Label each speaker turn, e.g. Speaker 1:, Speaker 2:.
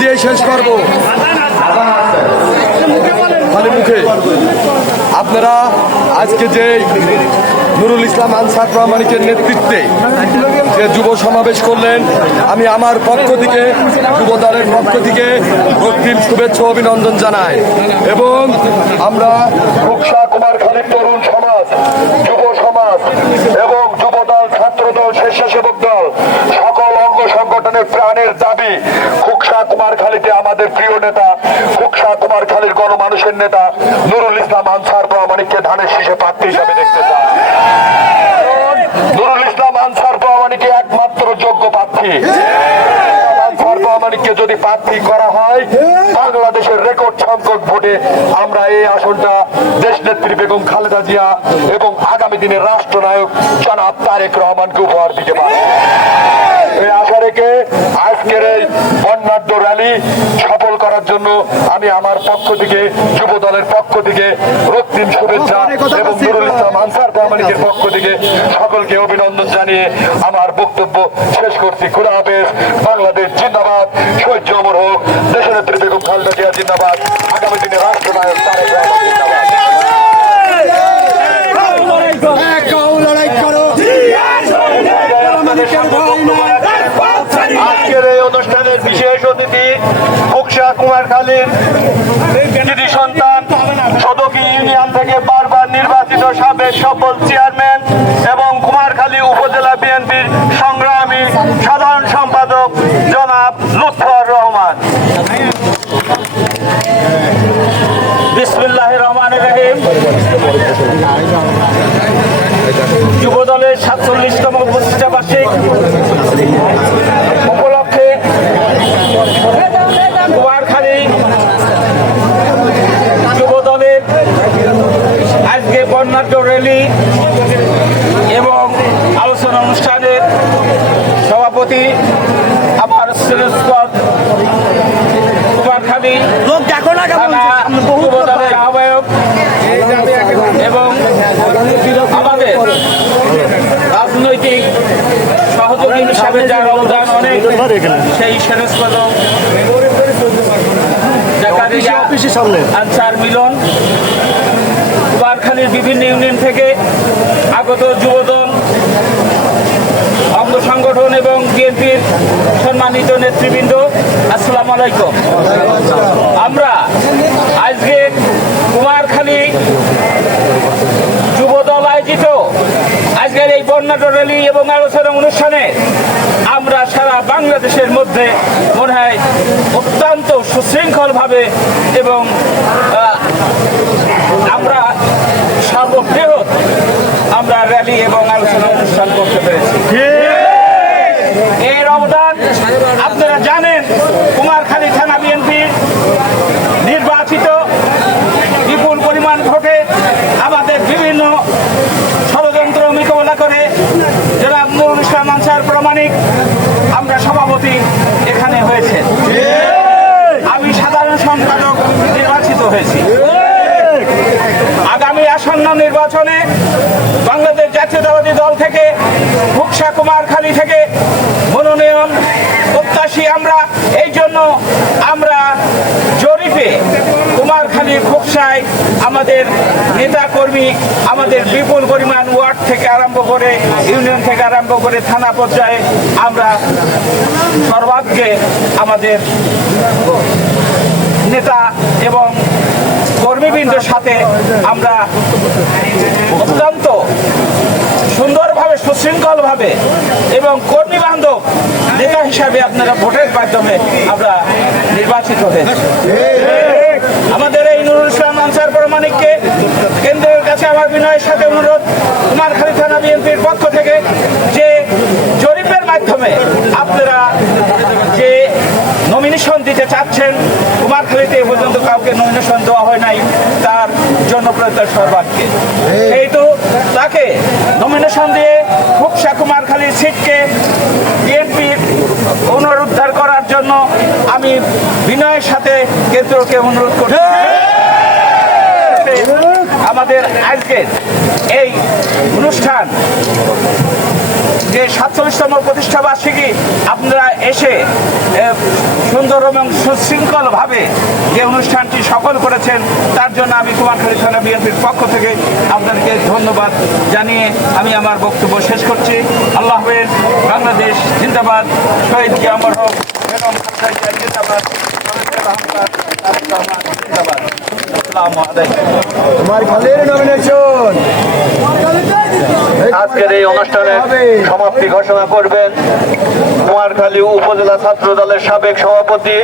Speaker 1: দিয়ে শেষ করব। খালি মুখে। আপনারা আজকে যে নুরুল ইসলাম আনসার প্রামাণিকের নেতৃত্বে যে যুব সমাবেশ করলেন, আমি আমার পক্ষ থেকে যুব দলের পক্ষ থেকে অগ্রিম শুভেচ্ছা অভিনন্দন জানাই। এবং আমরা কুমার খালিদ তরুণ সমাজ, যুব সমাজ এবং যুব দল ছাত্র দল স্বেচ্ছাসেবক দল সকল অঙ্গ সংগঠনের প্রাণের দাবি খুকসা কুমার খালিতে আমাদের প্রিয় নেতা, খুকসা কুমার খালির গণমানুষের নেতা নুরুল ইসলাম আনসার প্রামাণিককে ধানের শীষে প্রার্থী হিসাবে দেখতে কারণ নুরুল ইসলাম আনসার প্রামাণিক একমাত্র যোগ্য প্রার্থী। যদি প্রার্থী করা হয়, বাংলাদেশের রেকর্ড সংখ্যক ভোটে আমরা এই আসনটা দেশ নেত্রী বেগম খালেদা জিয়া এবং আগামী দিনের রাষ্ট্রনায়ক জনাব তারেক রহমানকে উপহার দিতে পারি এই আশা রেখে আজকের এই বর্ণাঢ্য র্যালি সফল করার জন্য আমি আমার পক্ষ থেকে যুব দলের পক্ষ থেকে রক্তিম শুভেচ্ছা এবং নুরুল ইসলাম আনসার প্রামাণিকের পক্ষ থেকে সকলকে অভিনন্দন জানিয়ে আমার বক্তব্য শেষ করছি। খুদা হাফেজ। বাংলাদেশ জিন্দাবাদ। শহীদ অমর হোক। দেশনেত্রী বেগম খালেদা জিয়া জিন্দাবাদ। আগামী দিনে রাষ্ট্রনায়ক তারেক রহমান জিন্দাবাদ। আজকের এই অনুষ্ঠানের বিশেষ অতিথি মুকসা কুমার খালির কৃতি সন্তান, সদকি ইউনিয়ন থেকে বারবার নির্বাচিত সাবেক সফল চেয়ারম্যান এবং কুমারখালী উপজেলা বিএনপির সংগ্রামী সাধারণ সম্পাদক জনাব লুৎফর রহমান।
Speaker 2: বিসমুল্লাহ রহমান রহিম। যুব দলের সাতচল্লিশতম প্রতিষ্ঠা বার্ষিক উপলক্ষে কুমারখালী যুব দলের বর্ণাঢ্য র্যালি এবং আলোচনা অনুষ্ঠানের সভাপতি আমার সিরিজগঞ্জ কুমারখালী আহ্বায়ক এবং আমাদের রাজনৈতিক সহযোগী হিসাবে যার অবদান অনেক সেই সেরেস পদক আনসার মিলন কুমারখালীর বিভিন্ন ইউনিয়ন থেকে আগত যুবদল, অঙ্গ সংগঠন এবং বিএনপির সম্মানিত নেতৃবৃন্দ, আসসালামু আলাইকুম। আমরা আজকে কুমারখালী যুবদল আয়োজিত। আজকের এই বর্ণাঢ্য র্যালি এবং আলোচনা অনুষ্ঠানে আমরা সারা বাংলাদেশের মধ্যে মনে হয় অত্যন্ত সুশৃঙ্খলভাবে এবং আমরা আমরা র্যালি এবং আলোচনা অনুষ্ঠান করতে পেরেছি। এর অবদান আপনারা জানেন কুমারখালী থানা বিএনপি নির্বাচিত বিপুল পরিমাণ ভোটে আমাদের বিভিন্ন ষড়যন্ত্র মোকাবেলা করে যারা নুরুল ইসলাম আনসার প্রমাণিক আমরা সভাপতি এখানে হয়েছে। আমি সাধারণ সম্পাদক নির্বাচিত হয়েছি। আগামী আসন্ন নির্বাচনে বাংলাদেশ জাতীয়তাবাদী দল থেকে ভুকসা কুমারখালী থেকে মনোনয়ন প্রত্যাশী আমরা। এই জন্য আমরা জরিপে কুমারখালী খুকসায় আমাদের নেতা কর্মী, আমাদের বিপুল পরিমাণ ওয়ার্ড থেকে আরম্ভ করে, ইউনিয়ন থেকে আরম্ভ করে থানা পর্যায়ে আমরা সর্বাগ্রে আমাদের নেতা এবং কর্মীবৃন্দের সাথে আমরা অত্যন্ত সুন্দরভাবে, সুশৃঙ্খলভাবে এবং কর্মী বান্ধব নেতা হিসাবে আপনারা ভোটের মাধ্যমে আমরা নির্বাচিত হয়েছি আমাদের এই নুরুল ইসলাম আনসার প্রমাণিককে কেন্দ্রের কাছে আমার বিনয়ের সাথে অনুরোধ কুমারখালী থানা বিএনপির পক্ষ থেকে যে জরিপের মাধ্যমে আপনারা যে নমিনেশন দিতে চাচ্ছেন কুমারখালীতে এ পর্যন্ত কাউকে নমিনেশন দেওয়া হয় নাই তার জনপ্রিয়তার সর্বাগ্রে এইতো তাকে নমিনেশন দিয়ে ফুকসা কুমারখালীর সিটকে বিএনপির পুনরুদ্ধার করার জন্য আমি বিনয়ের সাথে কেন্দ্রকে অনুরোধ করছি। আমাদের আজকের এই অনুষ্ঠান যে সাতচল্লিশতম প্রতিষ্ঠাবার্ষিকী আপনারা এসে সুন্দর এবং সুশৃঙ্খলভাবে যে অনুষ্ঠানটি সফল করেছেন, তার জন্য আমি কুমারখালী থানা বিএনপির পক্ষ থেকে আপনাদেরকে ধন্যবাদ জানিয়ে আমি আমার বক্তব্য শেষ করছি। আল্লাহ বাংলাদেশ জিন্দাবাদ, শহীদ জিয়ামর হোক, বেগম জিন্দাবাদ জিন্দাবাদ। আসসালামু আলাইকুম।
Speaker 1: খালের নমিনেশন
Speaker 3: আজকের এই অনুষ্ঠানের সমাপ্তি ঘোষণা করবেন। কুমারখালী উপজেলা ছাত্র দলের সাবেক সভাপতি